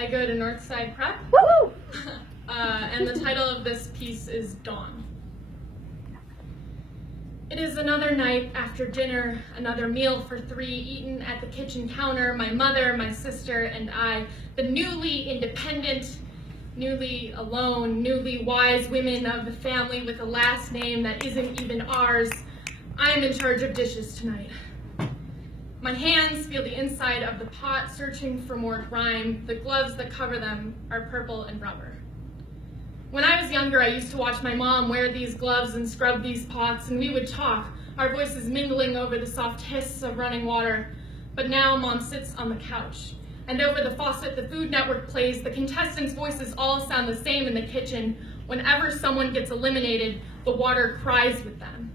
I go to Northside Prep, and the title of this piece is Dawn. It is another night after dinner, another meal for three eaten at the kitchen counter, my mother, my sister, and I, the newly independent, newly alone, newly wise women of the family with a last name that isn't even ours. I am in charge of dishes tonight. My hands feel the inside of the pot, searching for more grime. The gloves that cover them are purple and rubber. When I was younger, I used to watch my mom wear these gloves and scrub these pots, and we would talk, our voices mingling over the soft hiss of running water. But now Mom sits on the couch, and over the faucet the Food Network plays. The contestants' voices all sound the same in the kitchen. Whenever someone gets eliminated, the water cries with them.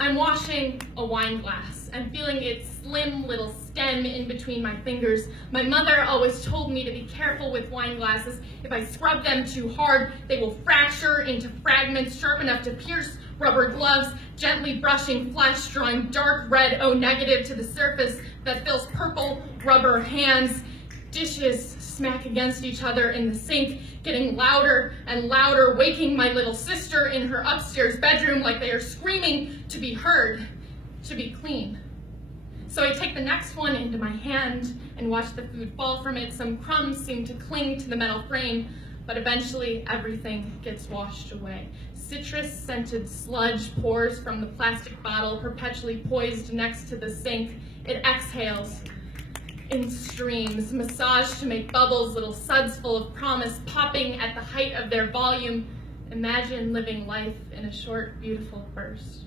I'm washing a wine glass and feeling its slim little stem in between my fingers. My mother always told me to be careful with wine glasses. If I scrub them too hard, they will fracture into fragments sharp enough to pierce rubber gloves, gently brushing flesh, drawing dark red O negative to the surface that fills purple rubber hands. Dishes smack against each other in the sink, getting louder and louder, waking my little sister in her upstairs bedroom like they are screaming to be heard, to be clean. So I take the next one into my hand and watch the food fall from it. Some crumbs seem to cling to the metal frame, but eventually everything gets washed away. Citrus-scented sludge pours from the plastic bottle, perpetually poised next to the sink. It exhales in streams, massaged to make bubbles, little suds full of promise, popping at the height of their volume. Imagine living life in a short, beautiful burst.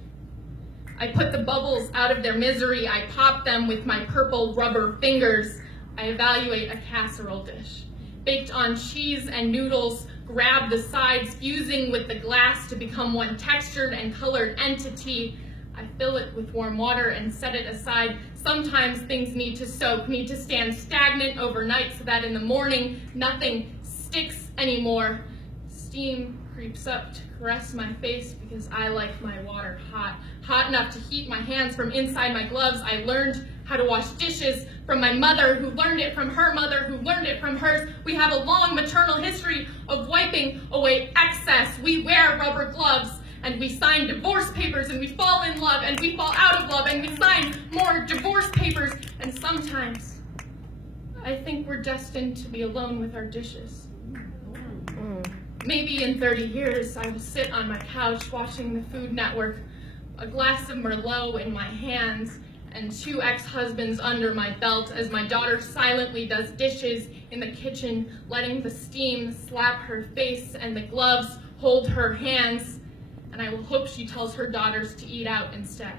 I put the bubbles out of their misery. I pop them with my purple rubber fingers. I evaluate a casserole dish. Baked on cheese and noodles, grab the sides, fusing with the glass to become one textured and colored entity. I fill it with warm water and set it aside. Sometimes things need to soak, need to stand stagnant overnight so that in the morning nothing sticks anymore. Steam creeps up to caress my face because I like my water hot, hot enough to heat my hands from inside my gloves. I learned how to wash dishes from my mother, who learned it from her mother, who learned it from hers. We have a long maternal history of wiping away excess. We wear rubber gloves, and we sign divorce papers, and we fall in love, and we fall out of love, and we sign more divorce papers. And sometimes I think we're destined to be alone with our dishes. Maybe in 30 years, I will sit on my couch watching the Food Network, a glass of Merlot in my hands, and two ex-husbands under my belt as my daughter silently does dishes in the kitchen, letting the steam slap her face and the gloves hold her hands. And I will hope she tells her daughters to eat out instead.